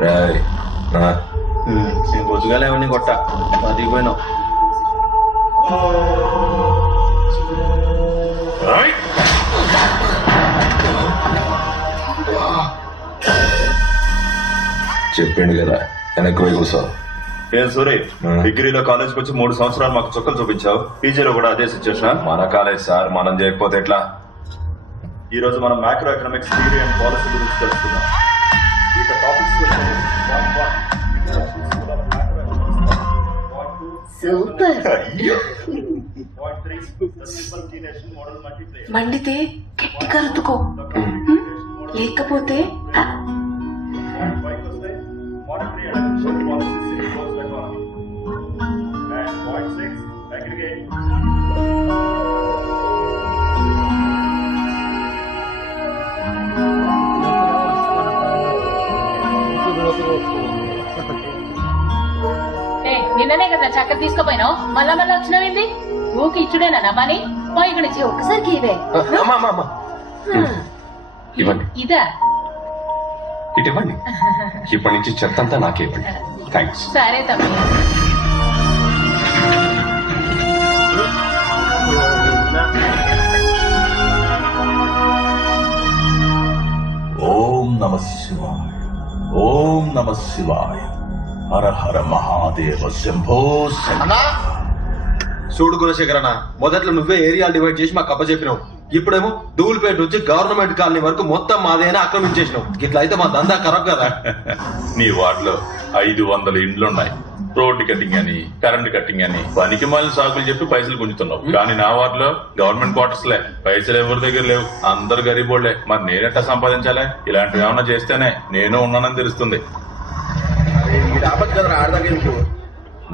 నేను పొద్దుగా లేవని కొట్ట దిగిపోయినావు. చెప్పిండు కదా వెనక్కి పోయి కూర్చో. ఏం సూరి, డిగ్రీలో కాలేజ్కి వచ్చి 3 సంవత్సరాలు మాకు చుక్కలు చూపించావు. పీజీలో కూడా అదే సిచ్యువేషన్. మన కాలేజ్ సార్, మనం చేయకపోతే ఎట్లా? ఈ రోజు మనం macro economics theory and policy గురించి తెలుసుకుందాం. ఇక టాపిక్స్ మండితే గట్టిగా రుతుకో, లేకపోతే నిన్ననే కదా చక్కెర తీసుకుపోయినావు, మళ్ళా మళ్ళా వచ్చినావేంది? ఊకి ఇచ్చుడేనా నా పని? ఇక్కడ నుంచి ఒక్కసారికి ఇవే ఇవ్వండి, ఇదా ఇటు ఇవ్వండి. ఇప్పటి నుంచి చెత్త అంతా నాకే ఇవ్వండి. థ్యాంక్స్. సరే తమ్మి. ఓం నమః శివాయ, ఓం నమః శివాయ, హర హర మహాదేవ శంభో. చూడు గుణశేఖరన్న, మొదట్లో నువ్వే ఏరియా డివైడ్ చేసి మాకు అప్పచెప్పినావు. ఇప్పుడేమో ధూళిపేట నుంచి గవర్నమెంట్ కాలనీ వరకు మొత్తం మాదేనా ఆక్రమించేసినావు. ఇట్లా అయితే మా దందా ఖరాబ్ కదా. నీ వార్డులో 500 ఇండ్లున్నాయి. రోడ్డు కట్టింగ్ అని, కరెంట్ కట్టింగ్ అని పనికి మాలిన సాకులు చెప్పి పైసలు గుంజుతున్నావు. కానీ నా వార్డులో గవర్నమెంట్ క్వార్టర్స్ లే, పైసలు ఎవరి దగ్గర లేవు, అందరు గరీబోళ్లే. మరి నేనెట్టా సంపాదించాలే? ఇలాంటివి ఏమన్నా చేస్తేనే నేను ఉన్నానని తెలుస్తుంది.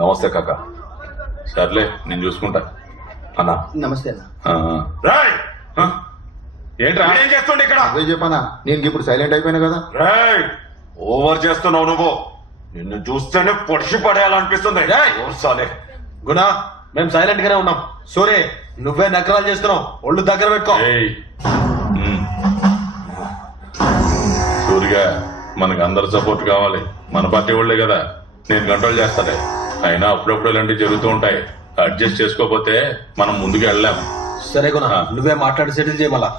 నమస్తే కాక. సర్లే, నేను చూసుకుంటా. అన్నా నమస్తే ఏంట్రా ఏం చేస్తుండే ఇక్కడ? చెప్పనా, నేను ఇప్పుడు సైలెంట్ అయిపోయినా కదా. ఓవర్ చేస్తున్నావు నువ్వు. నిన్ను చూస్తేనే పొడిచి పడేయాలనిపిస్తుంది. గుణ, మేము సైలెంట్ గానే ఉన్నాం. సూరే, నువ్వే నకరాలు చేస్తున్నావు. ఒళ్ళు దగ్గర పెట్టుకో. సూరిగా, మనకు అందరు సపోర్ట్ కావాలి. మన పార్టీ వాళ్ళే కదా, నేను కంట్రోల్ చేస్తాలే. అయినా అప్పుడప్పుడు ఇలాంటివి జరుగుతూ ఉంటాయి. అడ్జస్ట్ చేసుకోకపోతే మనం ముందుకు వెళ్ళాం. సరే గుణ, నువ్వే మాట్లాడి సెటిల్ చేయమలా.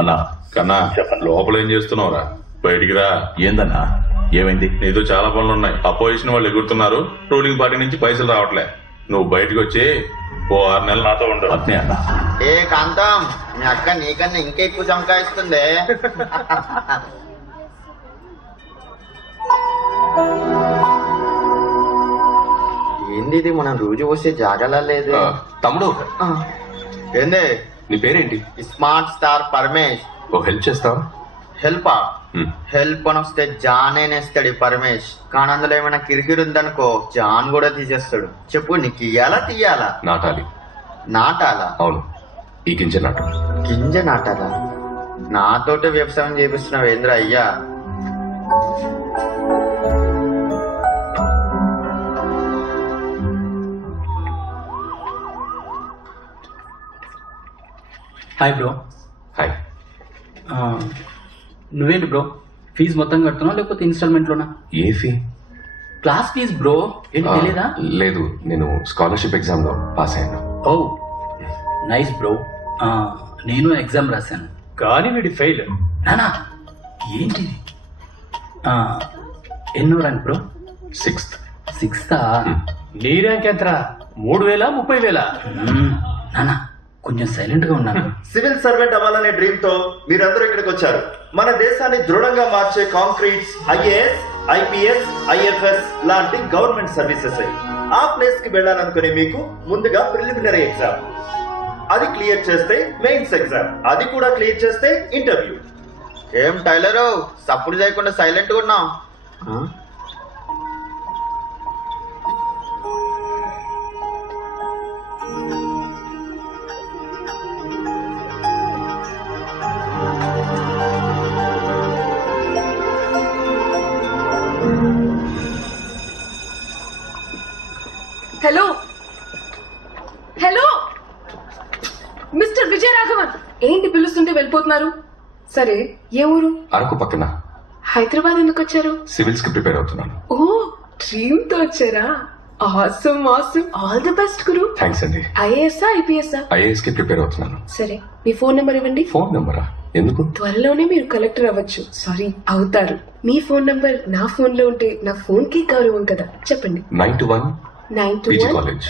అన్నా కన్నా, లోపల ఏం చేస్తున్నావురా? బయటికి రా. ఏందన్నా, ఏమైంది? నీతో చాలా పనులు ఉన్నాయి. అపోజిషన్ వాళ్ళు ఎగురుతున్నారు, రూలింగ్ పార్టీ నుంచి పైసలు రావట్లే. నువ్వు బయటకు వచ్చి ఓ 6 నెలలు నాతో ఉండవు. అట్నే అన్నా. ఏ కాంతం, మీ అక్క నీకన్నా ఇంకా ఎక్కువ చంకాయిస్తుంది. ఏంది ఇది, మనం రోజు వస్తే జాగలా లేదు. తమ్ముడు, ఏంది? నీ పేరేంటి? Smart star Paramesh. Oh help చేస్తావా? హెల్పా? హెల్ప్ అని వస్తే జాన్ నేనేస్తాడు పరమేష్. కానీ అందులో ఏమైనా కిరికిరి ఉందనుకో, జాన్ కూడా తీసేస్తాడు. చెప్పు, నీకు ఇయ్యాలా తీయాలా? నాటాలి. నాటాలా? అవును, ఈ గింజ నాటు. గింజ నాటాలా? నాతోటి వ్యవసాయం చేపిస్తున్నావు ఏంద్ర అయ్యా? Hi bro. హాయ్. నువ్వేంటి బ్రో, ఫీజు మొత్తం కడుతున్నావు లేకపోతే ఇన్స్టాల్మెంట్లోనా? ఏ ఫీ? క్లాస్ ఫీజు బ్రో, ఏంటి తెలియదా? లేదు, నేను స్కాలర్షిప్ ఎగ్జామ్ లో పాస్ అయ్యాను. ఓ నైస్ బ్రో. నేను ఎగ్జామ్ రాశాను కానీ వీడి ఫెయిల్. నానా ఏంటిది? ఎన్నో ర్యాంక్ బ్రో? 6th. 6th? నీ ర్యాంక్ ఎంతరా? 3000, 30,000? నానా కొంచెం సైలెంట్ గా ఉన్నాను. సివిల్ సర్వెంట్ అవ్వాలనే డ్రీమ్ తో మీరందరూ ఇక్కడికి వచ్చారు. మన దేశాన్ని దృఢంగా మార్చే కాంక్రీట్స్ IAS, IPS, IFS లాంటి గవర్నమెంట్ సర్వీసెస్. ఆ ప్లేస్ కి వెళ్ళాలనుకునే మీకు ముందుగా ప్రిలిమినరీ ఎగ్జామ్, అది క్లియర్ చేస్తే మెయిన్స్ ఎగ్జామ్, అది కూడా క్లియర్ చేస్తే ఇంటర్వ్యూ. ఏం టైలరు, సప్పుడు చేయకుండా సైలెంట్ గా ఉన్నావు? హలో హలో మిస్టర్ విజయరాఘవన్, ఏంటి పిలుస్తుంటే వెళ్ళిపోతున్నారు? సరే, ఏ ఊరు? అరకు పక్కన. హైదరాబాద్ ఎందుకు వచ్చారు? సివిల్స్ కి ప్రిపేర్ అవుతున్నాను. ఓ డ్రీమ్ తో వచ్చారా? Awesome awesome, all the best గురు. థ్యాంక్స్ అండి. IAS IPS? ఐఏఎస్ కి ప్రిపేర్ అవుతున్నాను. సరే మీ ఫోన్ నెంబర్ ఇవ్వండి. ఫోన్ నెంబరా? ఎందుకు? త్వరలోనే మీరు కలెక్టర్ అవ్వచ్చు, సారీ అవుతారు. మీ ఫోన్ నెంబర్ నా ఫోన్ లో ఉంటే నా ఫోన్ కి గౌరవం కదా. చెప్పండి. 9 to 1 PG 921. College,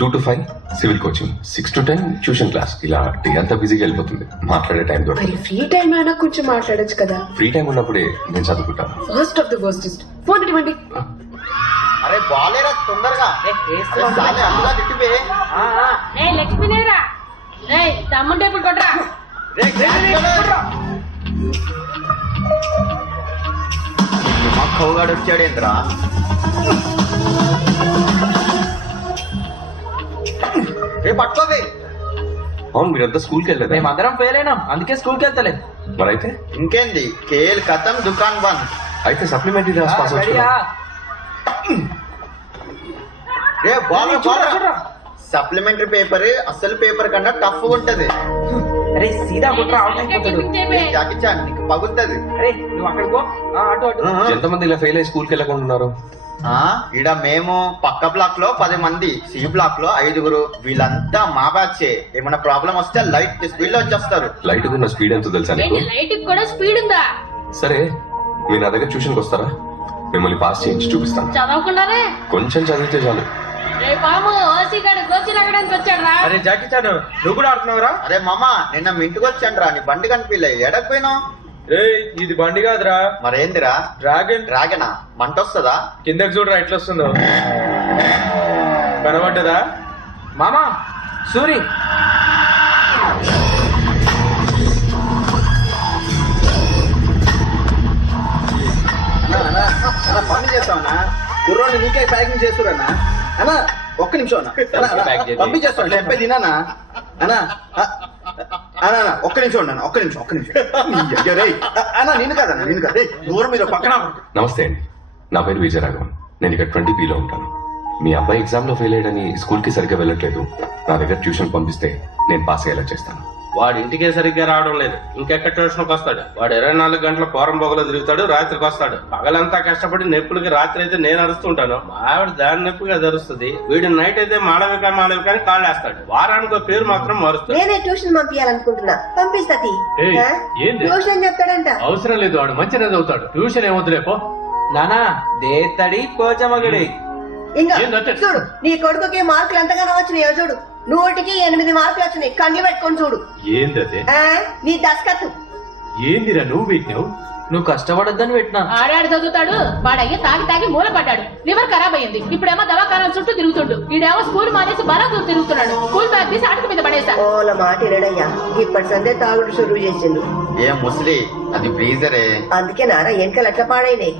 2 to 5 civil coaching, 6 to 10 tuition class. ఇలా డే అంతా బిజీగా వెళ్ళిపోతుంది, మాట్లాడే టైం మరి దొరకదు. ఫ్రీ టైం అయినా కొంచెం మాట్లాడొచ్చు కదా. ఫ్రీ టైం ఉన్నప్పుడే నేను చదువుకుంటాను. First of the worstest. Phone ఇవ్వండి. అరే బాలేరా తొందరగా. అరే సాలే అందుగా తిట్టిపే. లక్ష్మీనేరా రే తమ్ముంటే ఇప్పుడు కొట్రా. మా కౌగాడు వచ్చాడేంద్రా? రే పట్టుకోవే. అవును, మీరంతా స్కూల్కి వెళ్ళలేదా? మేమందరం ఫెయిల్ అయినాం, అందుకే స్కూల్కి వెళ్తలే. మరైతే ఇంకేంది కేల్ కథం దుకాన్ బంద్. అయితే సప్లిమెంటరీ రాసి పాస్ అవ్వచ్చు కదా? రే బాల్ సప్లిమెంటరీ పేపర్ అసలు పేపర్ కన్నా టఫ్ ఉంటది. అరే సీదా కుట్రా, అవుట్ అయిపోతాడు. జాకిచా నీకు పగులుతుంది. అరే నువ్వు అక్కడికి పో. అటు అటు. ఎంతమంది ఇలా ఫెయిల్ అయ్యి స్కూల్కి వెళ్ళకుండా ఉన్నారు? ఈడ మేము పక్క బ్లాక్ లో 10 మంది, సి బ్లాక్ లో 5. వీళ్ళంతా మా బ్యాచే. ఏమైనా ప్రాబ్లం వస్తే లైట్ స్పీడ్ లో వచ్చేస్తారు. లైట్ ఉన్న స్పీడ్ ఎంతో తెలుసా నీకు? లైట్ కూడా స్పీడ్ ఉందా? సరే, మీరు నా దగ్గర ట్యూషన్కి వస్తారా? మిమ్మల్ని పాస్ చేయించి చూపిస్తాను. చదవకుండానే కొంచెం చదివితే చాలు. రే పాము ఓసి గాడు గోచి లాగడానికి వచ్చాడు రా. అరే జాకీ చాన్, నువ్వు కూడా ఆడుతున్నావురా? అరే మామ నిన్న మీ ఇంటికి వచ్చాను రా, నీ బండి కనిపించలే, ఎడకపోయినావు? రే ఇది బండి కాదురా, మరేందిరా? డ్రాగన్. డ్రాగనా? మంట వస్తుందా? కిందకి చూడరా ఎట్లా వస్తుందో. కనబడ్డదా మామా? సూరి పని చేస్తావన్నా? కుర్రోని నీకే ప్యాకింగ్ చేస్తున్నా అన్నా. ఒక్క నిమిషం అన్న, పంపించేస్తాను. చెప్పేది వినానా అన్నా? అన్నా ఒక్క నిమిషం ఉన్నాను, ఒక్క నిమిషం. అన్నా నేను కాదన్నా, నేను కాదు. దూరం మీద పక్కన. నమస్తే అండి, నా పేరు విజయరాఘవన్. నేను ఇక్కడ 20B లో ఉంటాను. మీ అబ్బాయి ఎగ్జామ్ లో ఫెయిల్ అయ్యడని స్కూల్ కి సరిగ్గా వెళ్ళట్లేదు. నా దగ్గర ట్యూషన్ పంపిస్తే నేను పాస్ అయ్యేలా చేస్తాను. వాడు ఇంటికే సరిగ్గా రావడం లేదు, ఇంకెక్కడ ట్యూషన్కి వస్తాడు? వాడు 24 గంటల పోరం బొగలో తిరుగుతాడు, రాత్రికి వస్తాడు. పగలంతా కష్టపడి నొప్పులకి రాత్రి అయితే నేను అరుస్తుంటాను, ఆవిడ దాని నొప్పిగా జరుస్తుంది. వీడు నైట్ అయితే మాడవికాని కాళ్ళు వేస్తాడు. వారానికి పేరు మాత్రం మారుస్తాడు. నేనే ట్యూషన్ పంపించాలనుకుంటున్నా, పంపిస్తా. ట్యూషన్ చెప్తాడంట. అవసరం లేదు, వాడు మంచిగా చదువుతాడు. ట్యూషన్ ఏమొద్దులేపో. నానా దేత్తడి పోచమగడి. ఇంకా చూడు, నీ కొడుకుకి మార్కులు ఎంతగానో వచ్చినాయో చూడు. 100కి 8 మార్కులు వచ్చినాయి. కళ్ళు పెట్టుకొని చూడు. ఏందదే? నీ దస్కత్తు. ఏందిరా నువ్వు పెట్టినావు? నువ్వు కష్టపడద్దని పెట్టినా. ఆడాడు చదువుతాడు, వాడయ్య తాగి తాగి మూల పడ్డాడు, లివర్ ఖరాబ్ అయింది. ఇప్పుడేమో దవాఖానాల చుట్టూ తిరుగుతుండు. ఈడేమో స్కూల్ మానేసి బరాదూరు తిరుగుతున్నాడు. స్కూల్ బ్యాగ్ తీసి అటుకు మీద పడేసా. ఓల మాట వినడయ్యా, ఇప్పటి సందే తాగుడు షురువు చేసిండు. ఏం ముసలి, అది బ్రీజరే. అందుకే నారా ఎంకలు అట్లా పాడైనాయి.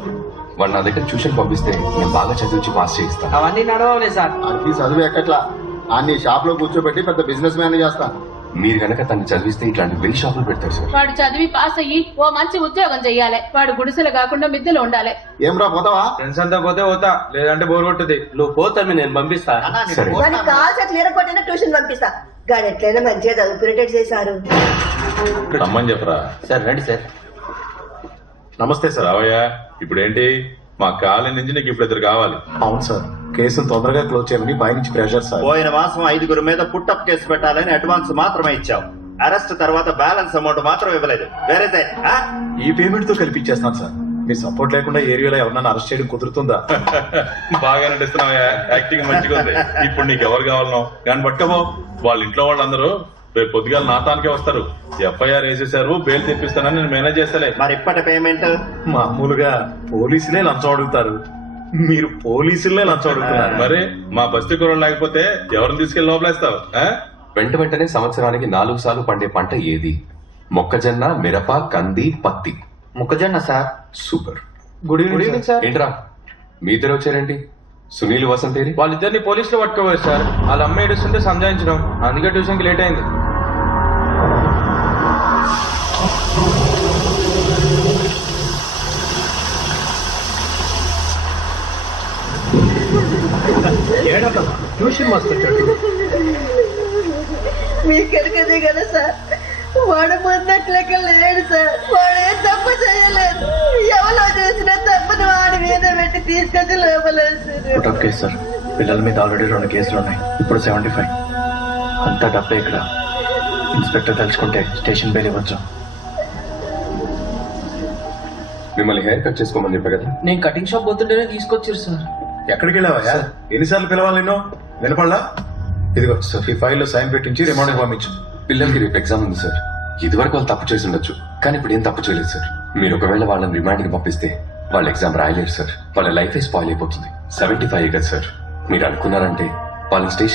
వాడు నా దగ్గర ట్యూషన్ పంపిస్తే నేను బాగా చదివించి పాస్ చేయిస్తాను. అవన్నీ నడవలే సార్. అది చదువు ఎక్కట్లా, అన్ని షాప్ లో కూర్చోబెట్టి పెద్ద బిజినెస్ మ్యాన్ చేస్తా. మీరు గనక తను చదివిస్తే ఇట్లాంటి వెయ్యి షాపులు పెడతారు సార్. వాడు చదివి పాస్ అయ్యి ఓ మంచి ఉద్యోగం చెయ్యాలి. వాడు గుడిసెలు కాకుండా మిద్దెలు ఉండాలి. ఏం రా పోతావా? ఫ్రెండ్స్ అంతా పోతే పోతా, లేదంటే బోర్ కొట్టుది. నువ్వు పోతామి, నేను పంపిస్తా. సరే. వాడిని కాల్సట్లు ఎరగొట్టినా ట్యూషన్ పంపిస్తా. గాని ఎట్లయినా మంచిగా చదువుకునేటట్టు చేశారు. రమ్మని చెప్పరా. సార్ రండి సార్. నమస్తే సార్. రావయ్యా. ఇప్పుడేంటి, మా కాలేజ్ నుంచి నీకు ఇప్పుడు 2 కావాలి. అవును సార్, కేసును తొందరగా క్లోజ్ చేయమని పైనుంచి ప్రెషర్ సార్. పోయిన మాసం 5 మీద పుట్టప్ కేసు పెట్టాలని అడ్వాన్స్ మాత్రమే ఇచ్చావు. అరెస్ట్ తర్వాత బ్యాలెన్స్ అమౌంట్ మాత్రం ఇవ్వలేదు. వేరేదే ఈ పేమెంట్ తో కల్పించేస్తాను సార్. మీ సపోర్ట్ లేకుండా ఏరియాలో ఎవరన్నా అరెస్ట్ చేయడం కుదురుతుందా? బాగా నటిస్తున్నావయ్యా, యాక్టింగ్ మంచిగా ఉంది. ఇప్పుడు నీకు ఎవరు కావాలనో కానీ పట్టుకోబో. వాళ్ళ ఇంట్లో వాళ్ళందరూ రేపు పొద్దుగాల నాతానికే వస్తారు. FIR వేసేసారు, బెయిల్ తెప్పిస్తానని నేను మేనేజ్ చేస్తలే. మరి ఇప్పటి పేమెంట్ మామూలుగా పోలీసులే లంచం అడుగుతారు, మీరు పోలీసులే లంచం అడుగుతున్నారు. మరి మా బస్తీ కూరలు లేకపోతే ఎవరిని తీసుకెళ్లి లోపలేస్తావు? వెంటనే సంవత్సరానికి 4 సార్లు పండే పంట ఏది? మొక్కజొన్న, మిరప, కంది, పత్తి. మొక్కజొన్న sir. Super. Good evening sir. ఏంట్రా మీ ఇద్దరు వచ్చారేంటి? సునీల్, వసంతేరి? వాళ్ళిద్దరిని పోలీసులు పట్టుకోవాలి సార్. వాళ్ళ అమ్మ ఏడుస్తుంటే సంజాయించడం, అందుకే ట్యూషన్ కి లేట్ అయింది. ట్యూషన్ మాస్టర్ వచ్చాడు. మీకెరకదే కదా సార్, వాడు మొన్నట్లెక్క లేడు సార్. వాడే తప్పు చేయలేదు, ఎవరు తీసుకొచ్చి లోపలేసారు. Put case sir. పిల్లల మీద ఆల్రెడీ 2 కేసులు ఉన్నాయి. ఇప్పుడు 75. అంతా డబ్బే ఇక్కడ. ఇన్స్పెక్టర్ తలుచుకుంటే స్టేషన్ బెయిల్ ఇవ్వచ్చు. మిమ్మల్ని హెయిర్ కట్ చేసుకోమని చెప్పా కదా. నేను కటింగ్ షాప్ పోతుంటేనే తీసుకొచ్చారు సార్. ఎక్కడికి వెళ్ళావా? ఎన్నిసార్లు పిలవాలి నిన్ను? వినపడలా? ఇదిగో సార్, ఈ ఫైల్లో సైన్ పెట్టించి రిమాండ్ పంపించు. పిల్లలకి రేపు ఎగ్జామ్ ఉంది సార్. ఇదివరకు వాళ్ళు తప్పు చేసి ఉండొచ్చు, కానీ ఇప్పుడు ఏం తప్పు చేయలేదు సార్. మీరు ఒకవేళ వాళ్ళని రిమాండ్కి పంపిస్తే వాళ్ళ ఎగ్జామ్ రాయలేరు సార్. వాళ్ళ లైఫ్ స్పాయిల్ అయిపోతుంది. 75 కదా సార్. మీరు అనుకున్నారంటే వాళ్ళని స్టేషన్